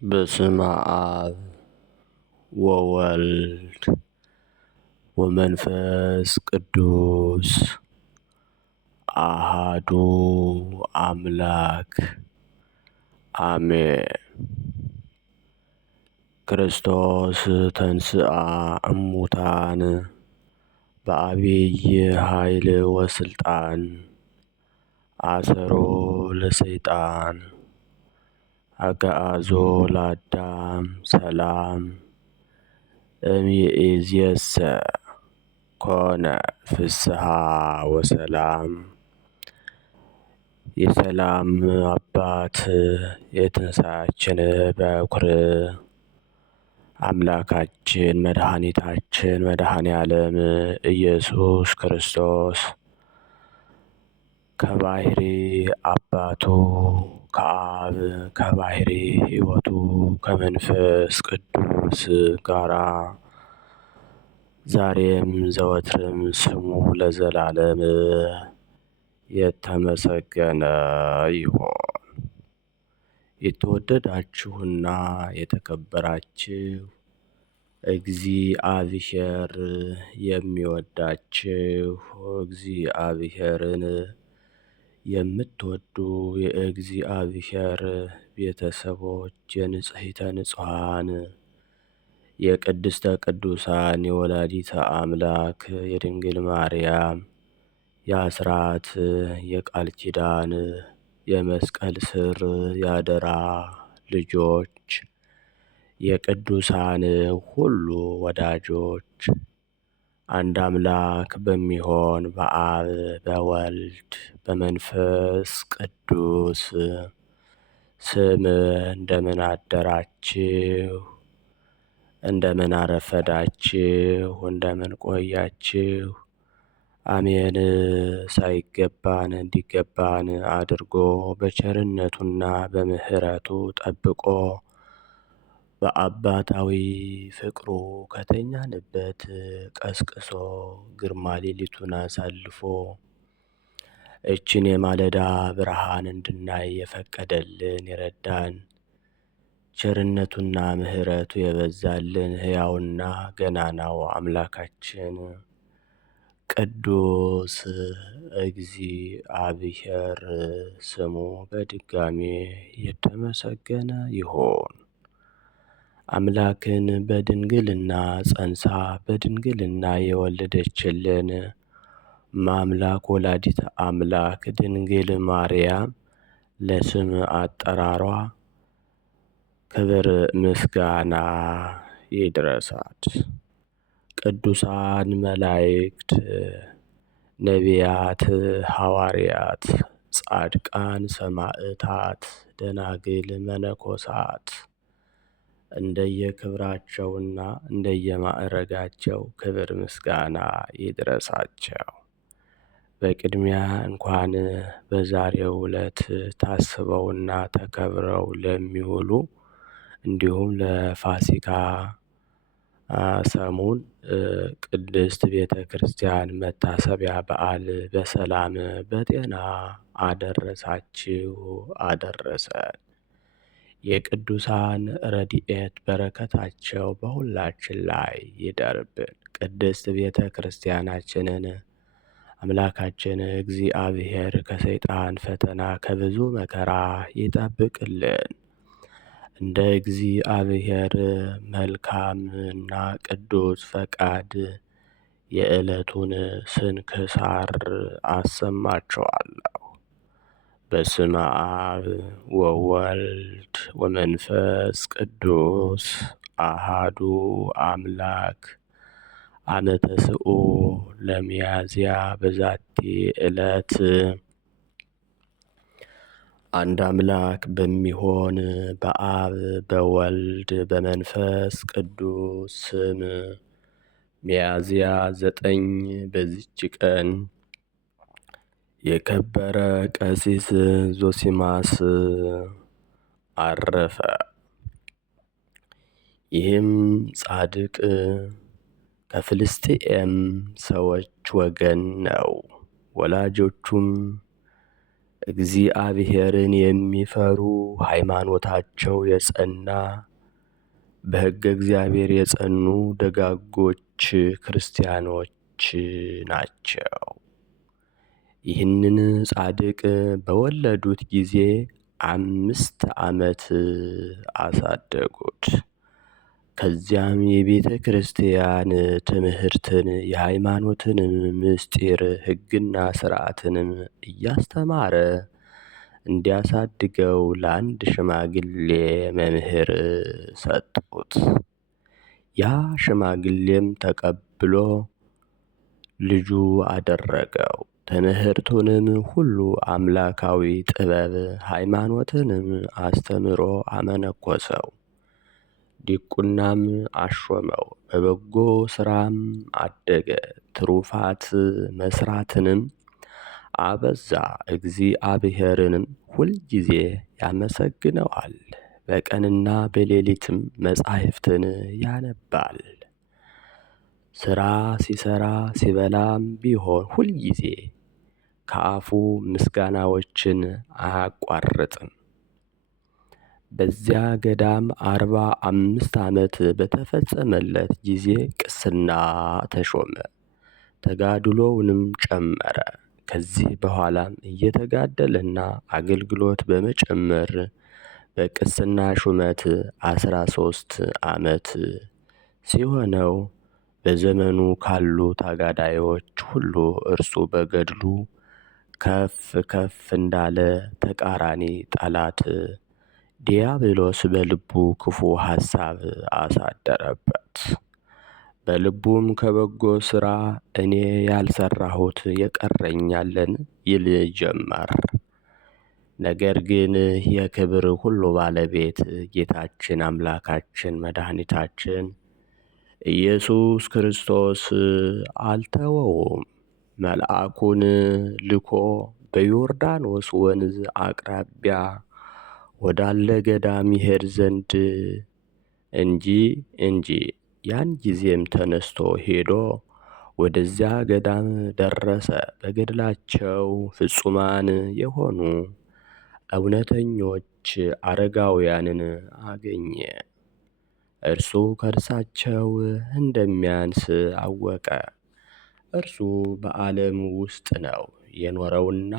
በስመ አብ ወወልድ ወመንፈስ ቅዱስ አሃዱ አምላክ አሜን። ክርስቶስ ተንሥአ እሙታን በዐቢይ ኃይል ወሥልጣን አሰሮ ለሰይጣን አግዓዞ ለአዳም ሰላም እምይእዜሰ ኮነ ፍስሐ ወሰላም። የሰላም አባት የትንሣኤያችን በኵር አምላካችን መድኃኒታችን መድኃኔ ዓለም ኢየሱስ ክርስቶስ ከባሕርይ አባቱ ከአብ ከባሕርይ ሕይወቱ ከመንፈስ ቅዱስ ጋራ ዛሬም ዘወትርም ስሙ ለዘላለም የተመሰገነ ይሁን። የተወደዳችሁና የተከበራችሁ እግዚአብሔር የሚወዳችሁ እግዚአብሔርን የምትወዱ የእግዚአብሔር ቤተሰቦች የንጽሕተ ንጹሐን የቅድስተ ቅዱሳን የወላዲተ አምላክ የድንግል ማርያም የአስራት የቃል ኪዳን የመስቀል ስር ያደራ ልጆች የቅዱሳን ሁሉ ወዳጆች አንድ አምላክ በሚሆን በአብ በወልድ በመንፈስ ቅዱስ ስም እንደምን አደራችሁ? እንደምን አረፈዳችሁ? እንደምን ቆያችሁ? አሜን። ሳይገባን እንዲገባን አድርጎ በቸርነቱና በምሕረቱ ጠብቆ በአባታዊ ፍቅሩ ከተኛንበት ቀስቅሶ ግርማ ሌሊቱን አሳልፎ እችን የማለዳ ብርሃን እንድናይ የፈቀደልን የረዳን ቸርነቱና ምሕረቱ የበዛልን ሕያውና ገናናው አምላካችን ቅዱስ እግዚአብሔር ስሙ በድጋሜ የተመሰገነ ይሁን። አምላክን በድንግልና ጸንሳ በድንግልና የወለደችልን ማምላክ ወላዲተ አምላክ ድንግል ማርያም ለስም አጠራሯ ክብር ምስጋና ይድረሳት። ቅዱሳን መላእክት፣ ነቢያት፣ ሐዋርያት፣ ጻድቃን፣ ሰማዕታት፣ ደናግል፣ መነኮሳት እንደየክብራቸውና እንደየማዕረጋቸው ክብር ምስጋና ይድረሳቸው። በቅድሚያ እንኳን በዛሬው ዕለት ታስበውና ተከብረው ለሚውሉ እንዲሁም ለፋሲካ ሰሙን ቅድስት ቤተ ክርስቲያን መታሰቢያ በዓል በሰላም በጤና አደረሳችሁ አደረሰን። የቅዱሳን ረድኤት በረከታቸው በሁላችን ላይ ይደርብን። ቅድስት ቤተ ክርስቲያናችንን አምላካችን እግዚአብሔር ከሰይጣን ፈተና ከብዙ መከራ ይጠብቅልን። እንደ እግዚአብሔር መልካምና ቅዱስ ፈቃድ የዕለቱን ስንክሳር አሰማችኋለሁ። በስመ አብ ወወልድ ወመንፈስ ቅዱስ አሃዱ አምላክ አመ ተስዑ ለሚያዝያ በዛቲ ዕለት አንድ አምላክ በሚሆን በአብ በወልድ በመንፈስ ቅዱስ ስም ሚያዝያ 9 በዚች ቀን የከበረ ቀሲስ ዞሲማስ አረፈ። ይህም ጻድቅ ከፍልስጥኤም ሰዎች ወገን ነው። ወላጆቹም እግዚአብሔርን የሚፈሩ ሃይማኖታቸው የጸና በሕገ እግዚአብሔር የጸኑ ደጋጎች ክርስቲያኖች ናቸው። ይህንን ጻድቅ በወለዱት ጊዜ 5 ዓመት አሳደጉት። ከዚያም የቤተ ክርስቲያን ትምህርትን የሃይማኖትንም ምስጢር ሕግና ሥርዓትንም እያስተማረ እንዲያሳድገው ለአንድ ሽማግሌ መምህር ሰጡት። ያ ሽማግሌም ተቀብሎ ልጁ አደረገው። ትምህርቱንም ሁሉ አምላካዊ ጥበብ ሃይማኖትንም አስተምሮ አመነኮሰው። ዲቁናም አሾመው። በበጎ ሥራም አደገ። ትሩፋት መሥራትንም አበዛ። እግዚአብሔርንም ሁልጊዜ ያመሰግነዋል። በቀንና በሌሊትም መጻሕፍትን ያነባል። ሥራ ሲሠራ ሲበላም ቢሆን ሁልጊዜ ከአፉ ምስጋናዎችን አያቋርጥም። በዚያ ገዳም 45 ዓመት በተፈጸመለት ጊዜ ቅስና ተሾመ። ተጋድሎውንም ጨመረ። ከዚህ በኋላም እየተጋደለና አገልግሎት በመጨመር በቅስና ሹመት 13 ዓመት ሲሆነው በዘመኑ ካሉ ተጋዳዮች ሁሉ እርሱ በገድሉ ከፍ ከፍ እንዳለ ተቃራኒ ጠላት ዲያብሎስ በልቡ ክፉ ሐሳብ አሳደረበት። በልቡም ከበጎ ሥራ እኔ ያልሠራሁት የቀረኛለን ይል ጀመር። ነገር ግን የክብር ሁሉ ባለቤት ጌታችን አምላካችን መድኃኒታችን ኢየሱስ ክርስቶስ አልተወውም። መልአኩን ልኮ በዮርዳኖስ ወንዝ አቅራቢያ ወዳለ ገዳም ይሄድ ዘንድ እንጂ ያን ጊዜም ተነስቶ ሄዶ ወደዚያ ገዳም ደረሰ። በገድላቸው ፍጹማን የሆኑ እውነተኞች አረጋውያንን አገኘ። እርሱ ከእርሳቸው እንደሚያንስ አወቀ። እርሱ በዓለም ውስጥ ነው የኖረውና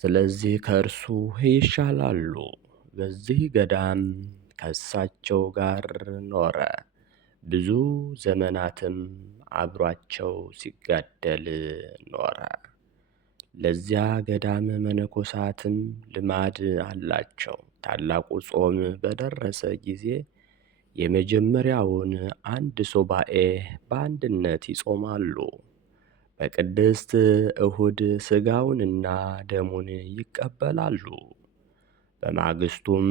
ስለዚህ ከእርሱ ይሻላሉ። በዚህ ገዳም ከእሳቸው ጋር ኖረ። ብዙ ዘመናትም አብሯቸው ሲጋደል ኖረ። ለዚያ ገዳም መነኮሳትም ልማድ አላቸው። ታላቁ ጾም በደረሰ ጊዜ የመጀመሪያውን 1 ሱባዔ በአንድነት ይጾማሉ። በቅድስት እሁድ ሥጋውንና ደሙን ይቀበላሉ። በማግስቱም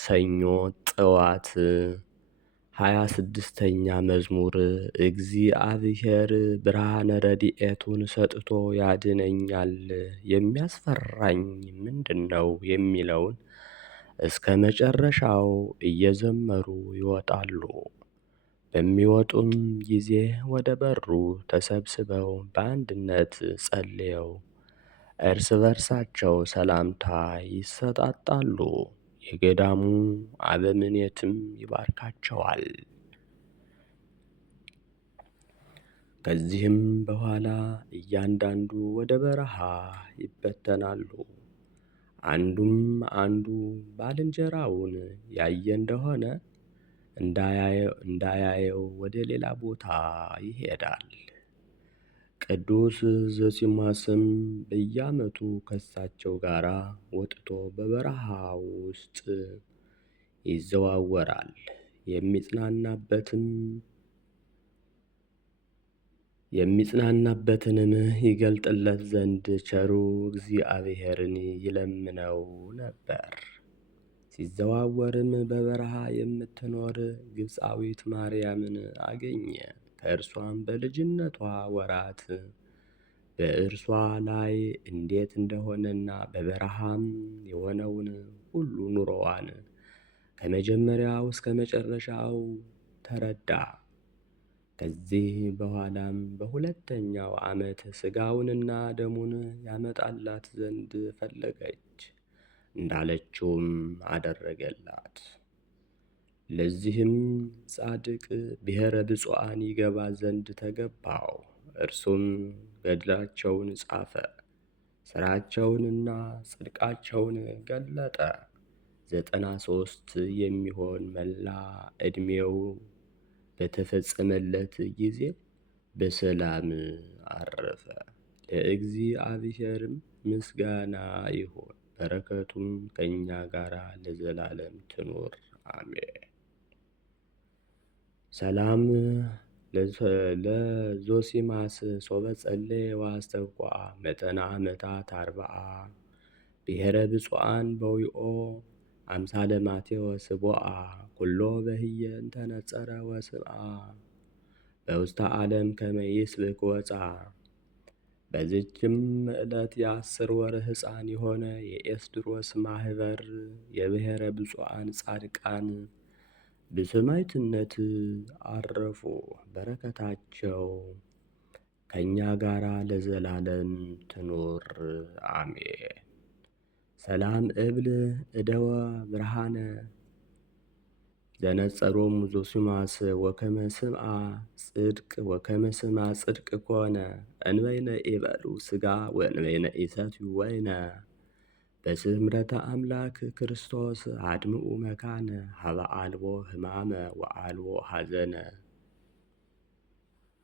ሰኞ ጥዋት 26ኛ መዝሙር እግዚአብሔር ብርሃነ ረድኤቱን ሰጥቶ ያድነኛል፣ የሚያስፈራኝ ምንድነው የሚለውን እስከ መጨረሻው እየዘመሩ ይወጣሉ። በሚወጡም ጊዜ ወደ በሩ ተሰብስበው በአንድነት ጸልየው እርስ በርሳቸው ሰላምታ ይሰጣጣሉ። የገዳሙ አበምኔትም ይባርካቸዋል። ከዚህም በኋላ እያንዳንዱ ወደ በረሃ ይበተናሉ። አንዱ ባልንጀራውን ያየ እንደሆነ እንዳያየው ወደ ሌላ ቦታ ይሄዳል። ቅዱስ ዞሲማስም በየዓመቱ ከእሳቸው ጋር ወጥቶ በበረሃ ውስጥ ይዘዋወራል። የሚጽናናበትንም ይገልጥለት ዘንድ ቸሩ እግዚአብሔርን ይለምነው ነበር። ሲዘዋወርም በበረሃ የምትኖር ግብፃዊት ማርያምን አገኘ። ከእርሷም በልጅነቷ ወራት በእርሷ ላይ እንዴት እንደሆነና በበረሃም የሆነውን ሁሉ ኑሮዋን ከመጀመሪያው እስከ መጨረሻው ተረዳ። ከዚህ በኋላም በሁለተኛው ዓመት ሥጋውንና ደሙን ያመጣላት ዘንድ ፈለገች። እንዳለችውም አደረገላት። ለዚህም ጻድቅ ብሔረ ብፁዓን ይገባ ዘንድ ተገባው። እርሱም ገድላቸውን ጻፈ፣ ሥራቸውንና ጽድቃቸውን ገለጠ። 93 የሚሆን መላ ዕድሜው በተፈጸመለት ጊዜ በሰላም አረፈ። ለእግዚአብሔርም ምስጋና ይሁን፣ በረከቱም ከእኛ ጋር ለዘላለም ትኑር አሜን። ሰላም ለዞሲማስ ሶበ ጸለየ ወአስተብቋ መጠነ ዓመታት 40 ብሔረ ብፁዓን በዊኦ አምሳለ ማቴዎስ ቦአ ኩሎ በህየ እንተነጸረ ወስምአ በውስተ ዓለም ከመ ይስብክ ወፃ። በዚችም ዕለት የ10 ወር ሕፃን የሆነ የኤስድሮስ ማኅበር የብሔረ ብፁዓን ጻድቃን በሰማዕትነት አረፉ። በረከታቸው ከእኛ ጋር ለዘላለም ትኑር አሜን። ሰላም እብል እደወ ብርሃነ ዘነጸሮሙ ዞሲማስ ወከመ ስምዐ ጽድቅ ኮነ እንበይነ ኢበሉ ሥጋ ወእንበይነ ኢሰትዩ ወይነ በስምረተ አምላክ ክርስቶስ አድምኡ መካነ ሀበ አልቦ ሕማመ ወአልቦ ሐዘነ።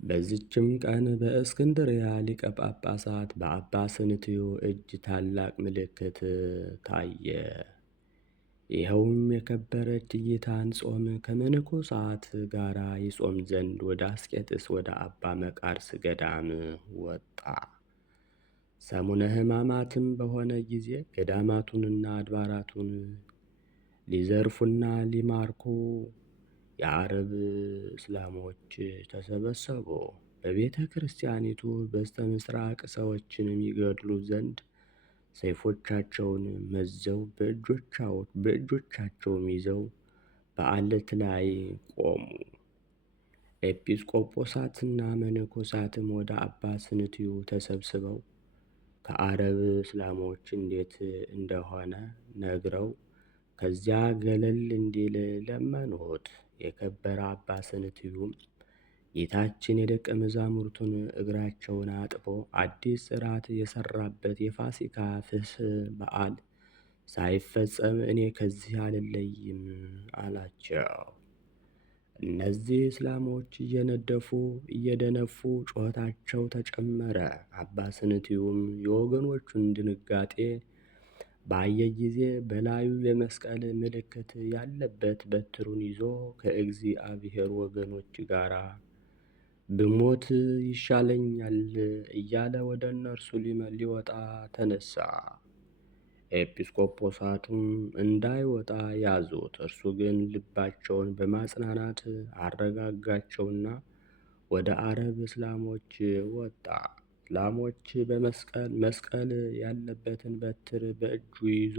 በዚችም ቀን በእስክንድርያ ሊቀ ጳጳሳት በአባ ስንትዩ እጅ ታላቅ ምልክት ታየ። ይኸውም የከበረች ጌታን ጾም ከመነኮሳት ጋር ይጾም ዘንድ ወደ አስቄጥስ ወደ አባ መቃርስ ገዳም ወጣ። ሰሙነ ሕማማትም በሆነ ጊዜ ገዳማቱንና አድባራቱን ሊዘርፉና ሊማርኩ የአረብ እስላሞች ተሰበሰቡ። በቤተ ክርስቲያኒቱ በስተ ምስራቅ ሰዎችንም ይገድሉ ዘንድ ሰይፎቻቸውን መዘው በእጆቻቸውም ይዘው በዓለት ላይ ቆሙ። ኤጲስቆጶሳትና መነኮሳትም ወደ አባ ስንትዩ ተሰብስበው ከአረብ እስላሞች እንዴት እንደሆነ ነግረው ከዚያ ገለል እንዲል ለመኑት። የከበረ አባ ስንትዩም ጌታችን የደቀ መዛሙርቱን እግራቸውን አጥቦ አዲስ ሥርዓት የሠራበት የፋሲካ ፍስሕ በዓል ሳይፈጸም እኔ ከዚህ አልለይም አላቸው። እነዚህ እስላሞች እየደነፉ ጩኸታቸው ተጨመረ። አባ ስንትዩም የወገኖቹን ድንጋጤ ባየ ጊዜ በላዩ የመስቀል ምልክት ያለበት በትሩን ይዞ ከእግዚአብሔር ወገኖች ጋር ብሞት ይሻለኛል እያለ ወደ እነርሱ ሊወጣ ተነሳ። ኤጲስቆጶሳቱም እንዳይወጣ ያዙት። እርሱ ግን ልባቸውን በማጽናናት አረጋጋቸውና ወደ አረብ እስላሞች ወጣ። እስላሞች መስቀል ያለበትን በትር በእጁ ይዞ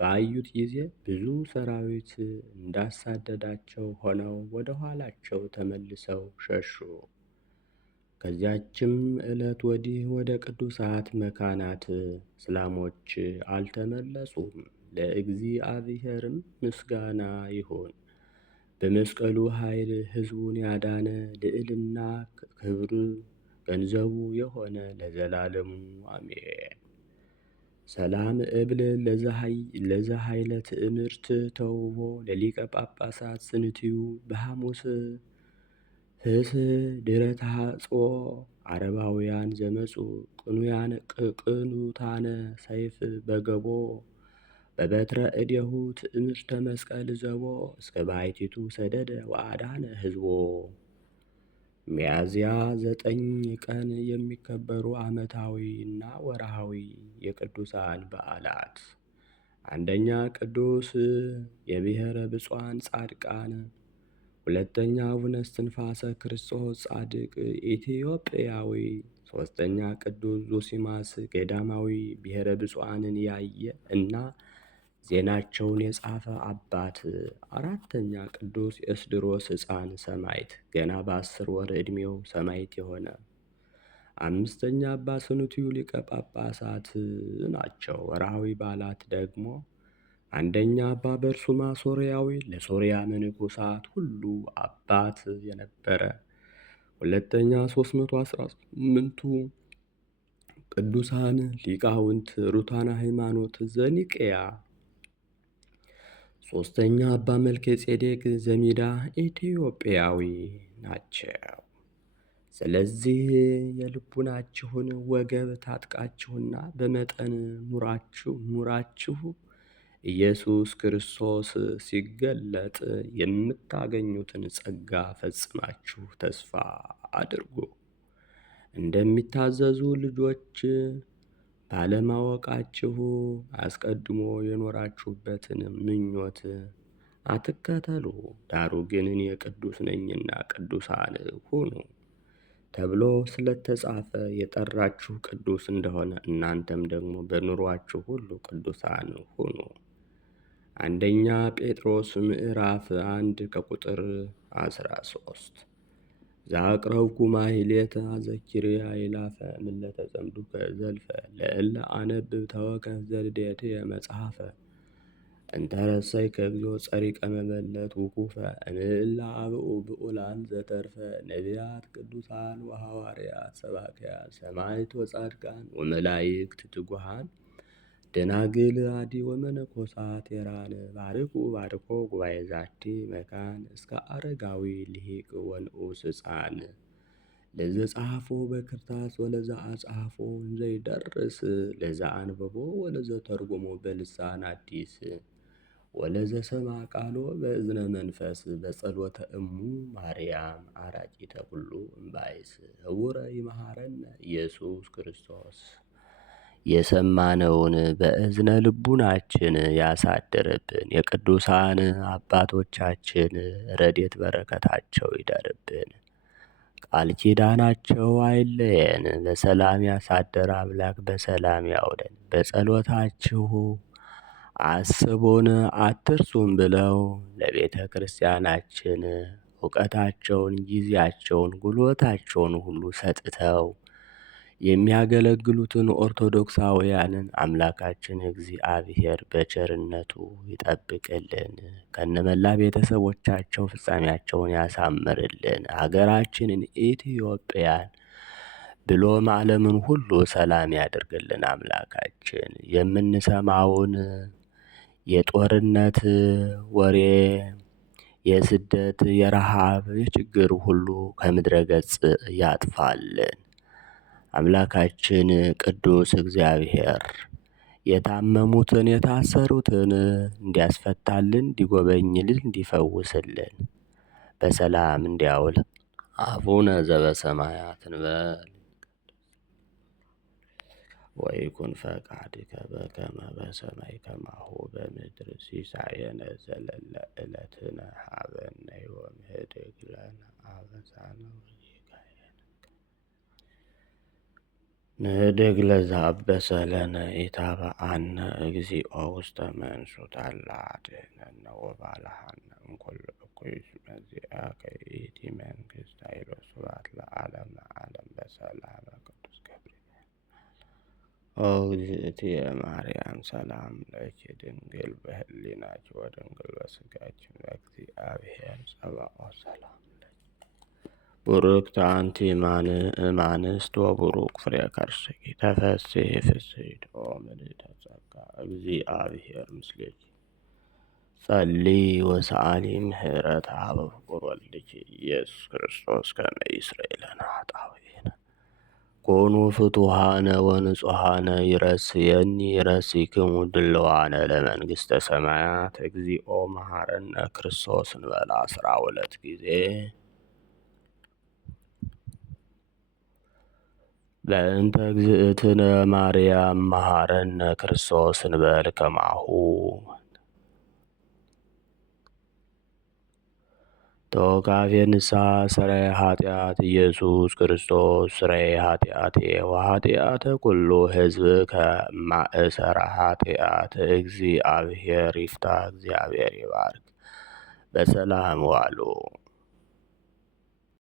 ባዩት ጊዜ ብዙ ሰራዊት እንዳሳደዳቸው ሆነው ወደ ኋላቸው ተመልሰው ሸሹ። ከዚያችም ዕለት ወዲህ ወደ ቅዱሳት መካናት እስላሞች አልተመለሱም። ለእግዚአብሔርም ምስጋና ይሁን። በመስቀሉ ኃይል ሕዝቡን ያዳነ ልዕልና ክብር ገንዘቡ የሆነ ለዘላለሙ አሜን። ሰላም እብል ለዘኃይለ ትእምርት ተውቦ ለሊቀ ጳጳሳት ስንትዩ በሐሙስ ፍስሕ ድኅረ ተሐጽኦ አረባውያን ዘመፁ ቅኑታነ ሰይፍ በገቦ በበትረ እዴሁ ትእምርተ መስቀል ዘቦ እስከ ባሕቲቱ ሰደደ ወአድኀነ ሕዝቦ። ሚያዝያ 9 ቀን የሚከበሩ ዓመታዊና ወርሃዊ የቅዱሳን በዓላት፦ አንደኛ ቅዱስ የብሔረ ብፁዓን ጻድቃን፣ ሁለተኛ አቡነ እስትንፋሰ ክርስቶስ ጻድቅ ኢትዮጵያዊ፣ ሦስተኛ ቅዱስ ዞሲማስ ገዳማዊ ብሔረ ብፁዓንን ያየ እና ዜናቸውን የጻፈ አባት አራተኛ ቅዱስ ኤስድሮስ ሕፃን ሰማዕት ገና በ10 ወር ዕድሜው ሰማዕት የሆነ። አምስተኛ አባ ስኑትዩ ሊቀ ጳጳሳት ናቸው። ወርሃዊ በዓላት ደግሞ አንደኛ አባ በርሱማ ሶርያዊ ለሶርያ መነኮሳት ሁሉ አባት የነበረ። ሁለተኛ 318ቱ ቅዱሳን ሊቃውንት ሩታነ ሃይማኖት ዘኒቅያ። ሦስተኛ አባ መልከ ጼዴቅ ዘሚዳ ኢትዮጵያዊ ናቸው። ስለዚህ የልቡናችሁን ወገብ ታጥቃችሁና በመጠን ኑራችሁ ኢየሱስ ክርስቶስ ሲገለጥ የምታገኙትን ጸጋ ፈጽማችሁ ተስፋ አድርጉ። እንደሚታዘዙ ልጆች ባለማወቃችሁ አስቀድሞ የኖራችሁበትን ምኞት አትከተሉ። ዳሩ ግን እኔ ቅዱስ ነኝና ቅዱሳን ሁኑ ተብሎ ስለተጻፈ የጠራችሁ ቅዱስ እንደሆነ እናንተም ደግሞ በኑሯችሁ ሁሉ ቅዱሳን ሁኑ። አንደኛ ጴጥሮስ ምዕራፍ 1 ከቁጥር 13 ዛቅረብኩ ማሕሌተ አዘኪርያ ይላፈ ምለተ ጸምዱከ ዘልፈ ለእለ አነብብ ተወከፍ ዘልዴትየ መጽሐፈ እንተረሰይ ከእግዚኦ ጸሪቀ መበለት ውኩፈ እምእለ አብኡ ብኡላን ዘተርፈ ነቢያት ቅዱሳን ወሐዋርያት ሰባክያን ሰማዕት ወጻድቃን ወመላእክት ትጉሃን ደናግል አዲ ወመነኮሳት የራን ባርኩ ባርኮ ጉባኤ ዛቲ መካን እስከ አረጋዊ ልሂቅ ወንዑስ ሕፃን ለዘ ጸሐፎ በክርታስ ወለዘ አጽሐፎ ዘይደርስ ለዘ አንበቦ ወለዘ ተርጎሞ በልሳን አዲስ ወለዘ ሰማ ቃሎ በእዝነ መንፈስ በጸሎተ እሙ ማርያም አራቂተ ኩሉ እምባይስ ህውረ ይመሃረነ ኢየሱስ ክርስቶስ። የሰማነውን በእዝነ ልቡናችን ያሳድርብን። የቅዱሳን አባቶቻችን ረድኤት በረከታቸው ይደርብን። ቃል ኪዳናቸው አይለየን። በሰላም ያሳደረ አምላክ በሰላም ያውለን። በጸሎታችሁ አስቡን አትርሱን ብለው ለቤተ ክርስቲያናችን እውቀታቸውን፣ ጊዜያቸውን፣ ጉልበታቸውን ሁሉ ሰጥተው የሚያገለግሉትን ኦርቶዶክሳውያንን አምላካችን እግዚአብሔር በቸርነቱ ይጠብቅልን። ከነመላ ቤተሰቦቻቸው ፍጻሜያቸውን ያሳምርልን። ሀገራችንን ኢትዮጵያን ብሎም ዓለምን ሁሉ ሰላም ያድርግልን። አምላካችን የምንሰማውን የጦርነት ወሬ፣ የስደት፣ የረሃብ፣ የችግር ሁሉ ከምድረ ገጽ ያጥፋልን። አምላካችን ቅዱስ እግዚአብሔር የታመሙትን የታሰሩትን እንዲያስፈታልን፣ እንዲጎበኝልን፣ እንዲፈውስልን፣ በሰላም እንዲያውል አቡነ ዘበሰማያት እንበል። ወይኩን ፈቃድከ በከመ በሰማይ ከማሁ በምድር ሲሳየነ ዘለለ ዕለትነ ሀበነ ዮም ኅድግ ለነ አበሳነ ንህድግ ለዘአበሰ ለነ ኢታብአነ እግዚኦ ውስተ መንሱት አላ አድኅነነ ወባልሐነ እምኩሉ እኩይ እስመ ዚአከ ይእቲ መንግሥት ኃይል ወስብሐት ለዓለመ ዓለም በሰላመ ቅዱስ ገብርኤል። ኦ እግዝእትየ ማርያም ሰላም ለኪ ድንግል በህሊናኪ ወድንግል በሥጋኪ በእግዚአብሔር ጸባኦት ሰላም ቡርክት አንቲ እማንስት ወቡሩክ ፍሬ ከርሥኪ ተፈሥሒ ፍሥሕት ኦ ምልዕተ ጸጋ እግዚአብሔር ምስሌኪ ጸልዪ ወሰአሊ ምህረተ ኀበ ፍቁር ወልድኪ ኢየሱስ ክርስቶስ ከመ ይስረይ ለነ ኃጣውኢነ ኮኑ ፍቱሐነ ወንጹሐነ ይረስየኒ ይረስይክሙ ድልዋነ ለመንግሥተ ሰማያት እግዚኦ መሐረነ ክርስቶስ እንበል 12 ጊዜ። በእንተ እግዝእትነ ማርያም መሐረነ ክርስቶስ እንበል ከማሁ ተወካፌ ንስሐ ስራይ ኃጢአት ኢየሱስ ክርስቶስ ስራይ ኃጢአቴ ወኃጢአተ ኩሉ ሕዝብ ከማእሰረ ኃጢአት እግዚአብሔር ይፍታ። እግዚአብሔር ይባርክ። በሰላም ዋሉ።